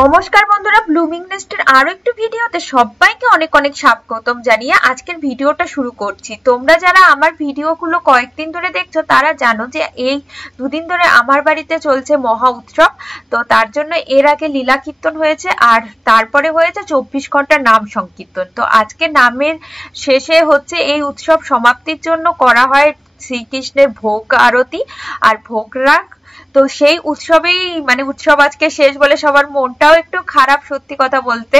নমস্কার বন্ধুরা, ব্লুমিং নেস্টের আরো একটু ভিডিওতে সবাইকে অনেক অনেক স্বাগতম জানিয়ে আজকের ভিডিওটা শুরু করছি। তোমরা যারা আমার ভিডিওগুলো কয়েকদিন ধরে দেখছো তারা জানো যে এই দুদিন ধরে আমার বাড়িতে চলছে মহা উৎসব। তো তার জন্য এর আগে লীলা কীর্তন হয়েছে আর তারপরে হয়েছে 24 ঘন্টার নাম সংকীর্তন। তো আজকে নামের শেষে হচ্ছে এই উৎসব সমাপ্তির জন্য করা হয় শ্রীকৃষ্ণের ভোগ আরতি আর ভোগ রাগ। তো সেই উৎসবেই উৎসব আজকে শেষ বলে সবার মনটাও একটু খারাপ, সত্যি কথা বলতে।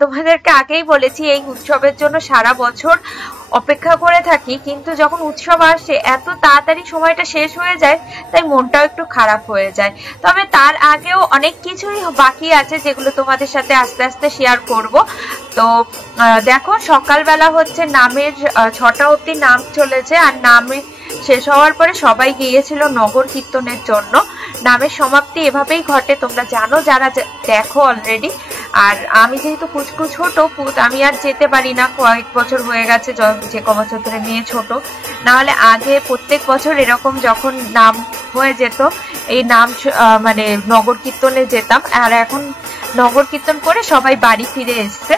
তোমাদেরকে আগেই বলেছি এই উৎসবের জন্য সারা বছর অপেক্ষা করে থাকি, কিন্তু যখন উৎসব আসে এত তাড়াতাড়ি সময়টা শেষ হয়ে যায়, তাই মনটাও একটু খারাপ হয়ে যায়। তবে তার আগেও অনেক কিছুই বাকি আছে যেগুলো তোমাদের সাথে আস্তে আস্তে শেয়ার করব। তো দেখো, সকালবেলা হচ্ছে নামের 6টা অবধি নাম চলেছে, আর নামে শেষ হওয়ার পরে সবাই গিয়েছিল নগর কীর্তনের জন্য। নামের সমাপ্তি এভাবেই ঘটে, তোমরা জানো যারা দেখো অলরেডি। আর আমি যেহেতু পুচকু ছোট পুত, আমি আর যেতে পারি না, কয়েক বছর হয়ে গেছে, যে ক বছর ধরে মেয়ে ছোট। নাহলে আগে প্রত্যেক বছর এরকম যখন নাম হয়ে যেত এই নাম নগর কীর্তনে যেতাম। আর এখন নগর কীর্তন করে সবাই বাড়ি ফিরে এসছে।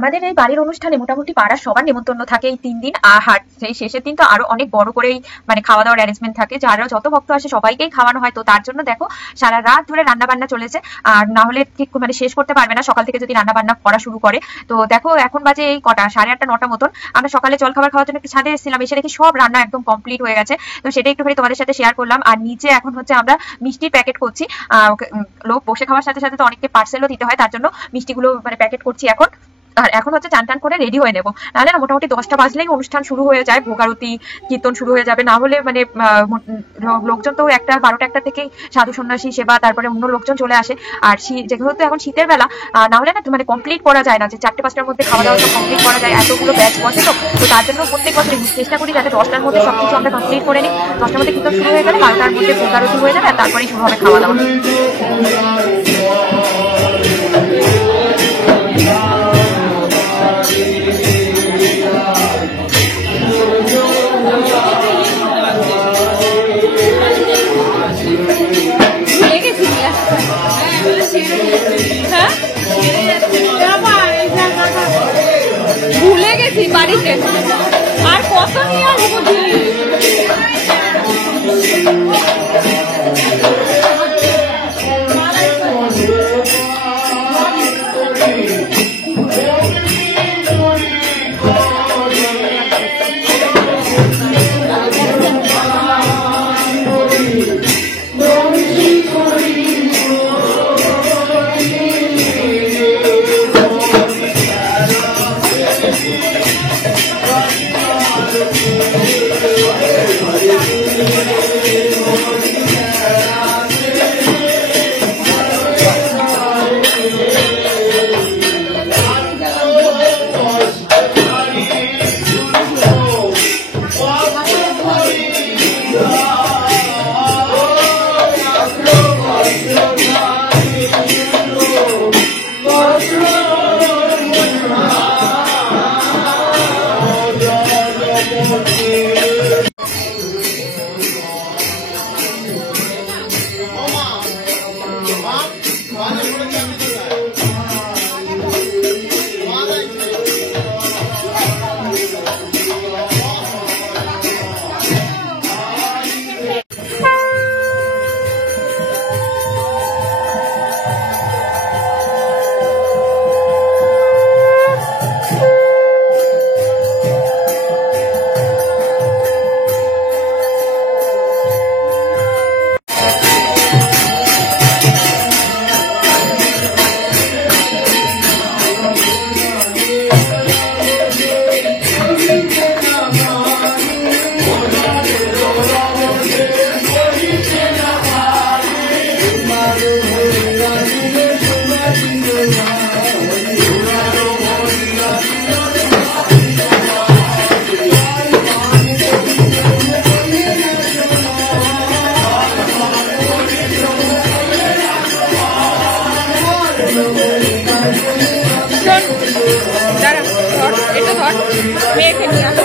আমাদের এই বাড়ির অনুষ্ঠানে মোটামুটি পাড়ার সবার নেমন্তন্ন থাকে এই 3 দিন। আর সেই শেষের দিন তো আরো অনেক বড় করেই খাওয়া দাওয়ার অ্যারেঞ্জমেন্ট থাকে, যারা যত ভক্ত আসে সবাইকেই খাওয়ানো হয়। তো তার জন্য দেখো সারা রাত ধরে রান্না বান্না চলেছে, আর না হলে ঠিক শেষ করতে পারবে না সকাল থেকে যদি রান্না বান্না করা শুরু করে। তো দেখো এখন বাজে এই কটা, 8:30 9টা মতন। আমরা সকালে জল খাবার খাওয়ার জন্য একটু ছাদে এসেছিলাম, এসে দেখি সব রান্না একদম কমপ্লিট হয়ে গেছে। তো সেটাই একটুখানি তোমাদের সাথে শেয়ার করলাম। আর নিচে এখন হচ্ছে আমরা মিষ্টির প্যাকেট করছি। লোক বসে খাওয়ার সাথে সাথে তো অনেককে পার্সেলও দিতে হয়, তার জন্য মিষ্টিগুলো প্যাকেট করছি এখন। আর এখন হচ্ছে চান টান করে রেডি হয়ে নেবো, নাহলে না মোটামুটি 10টা বাজলেই অনুষ্ঠান শুরু হয়ে যায়, ভোগারতি কীর্তন শুরু হয়ে যাবে। না হলে লোকজন তো 1টা 12টা 1টা থেকেই সাধু সন্ন্যাসী সেবা, তারপরে অন্য লোকজন চলে আসে। আর যেহেতু এখন শীতের বেলা, না হলে না কমপ্লিট করা যায় না, যে 4টে 5টার মধ্যে খাওয়া দাওয়া সব কমপ্লিট করা যায়, এতগুলো ব্যাচ বসে। তো তার জন্য প্রত্যেক বছর চেষ্টা করি যাতে 10টার মধ্যে সবকিছু আমরা কমপ্লিট করে নিই। 10টার মধ্যে কীর্তন শুরু হয়ে গেলে 12টার মধ্যে ভোগারতি হয়ে যাবে, আর তারপরেই শুরু হবে খাওয়া দাওয়া। ভুলে গেছি বাড়িতে, আর কত নিয়ে আসবো। চল মেয়েকে নিয়ে আসো।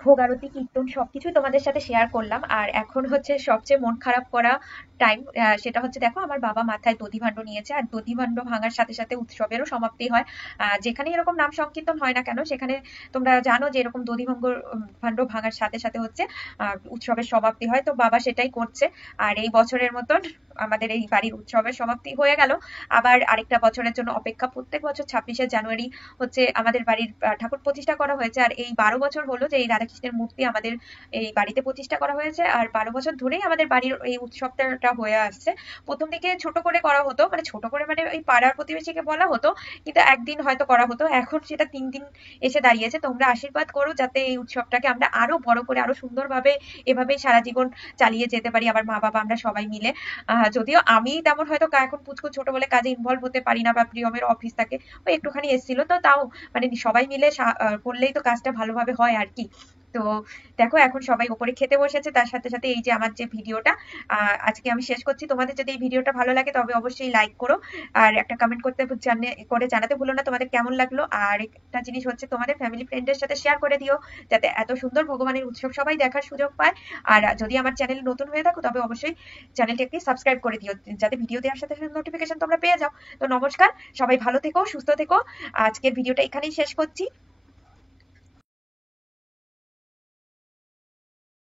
ভোগ আরতি কীর্তন সবকিছুই তোমাদের সাথে শেয়ার করলাম। আর এখন হচ্ছে সবচেয়ে মন খারাপ করা টাইম, সেটা হচ্ছে দেখো আমার বাবা মাথায় দধিভাণ্ড নিয়েছে, আর দধিভাণ্ড ভাঙার সাথে সাথে উৎসবেরও সমাপ্তি হয়। যেখানে এরকম নাম সংকীর্তন হয় না কেন সেখানে তোমরা জানো যে এরকম দধিভাঙ্গ ভাণ্ড ভাঙার সাথে সাথে হচ্ছে উৎসবের সমাপ্তি হয়। তো বাবা সেটাই করছে। আর এই বছরের মতন আমাদের এই বাড়ির উৎসবের সমাপ্তি হয়ে গেল। আবার আরেকটা বছরের জন্য অপেক্ষা। প্রত্যেক বছর 26শে জানুয়ারি হচ্ছে আমাদের বাড়ির ঠাকুর প্রতিষ্ঠা করা হয়েছে। আর এই 12 বছর হলো যে এই রাধাকৃষ্ণের মূর্তি আমাদের এই বাড়িতে প্রতিষ্ঠা করা হয়েছে। আর 12 বছর ধরেই আমাদের বাড়ির এই উৎসবটা হয়ে আসছে। প্রথম দিকে ছোট করে করা হতো, মানে ছোট করে মানে ওই পাড়ার প্রতিবেশীকে বলা হতো, কিন্তু একদিন হয়তো করা হতো। এখন সেটা 3 দিন এসে দাঁড়িয়েছে। তোমরা আশীর্বাদ করো যাতে এই উৎসবটাকে আমরা আরো বড় করে আরো সুন্দরভাবে এভাবেই সারা জীবন চালিয়ে যেতে পারি। আবার মা বাবা আমরা সবাই মিলে। যদিও আমি তেমন হয়তো এখন পুচকু ছোট বলে কাজে ইনভলভ হতে পারি না, বা প্রিয়মের অফিস থাকে, ওই একটুখানি এসেছিল, তো তাও মানে সবাই মিলে করলেই তো কাজটা ভালোভাবে হয় আর কি। তো দেখো এখন সবাই উপরে খেতে বসেছে, তার সাথে সাথে এই যে আমার যে ভিডিওটা আজকে আমি শেষ করছি। তোমাদের যদি এই ভিডিওটা ভালো লাগে তবে অবশ্যই লাইক করো, আর একটা কমেন্ট করে জানাতে ভুলো না তোমাদের কেমন লাগলো। আর একটা জিনিস হচ্ছে তোমাদের ফ্যামিলি ফ্রেন্ডের সাথে শেয়ার করে দিও, যাতে এত সুন্দর ভগবানের উৎসব সবাই দেখার সুযোগ পায়। আর যদি আমার চ্যানেল নতুন হয়ে থাকো তবে অবশ্যই চ্যানেলটিকে সাবস্ক্রাইব করে দিও, যাতে ভিডিও দেওয়ার সাথে সাথে নোটিফিকেশন তোমরা পেয়ে যাও। তো নমস্কার, সবাই ভালো থেকো, সুস্থ থেকো। আজকের ভিডিওটা এখানেই শেষ করছি।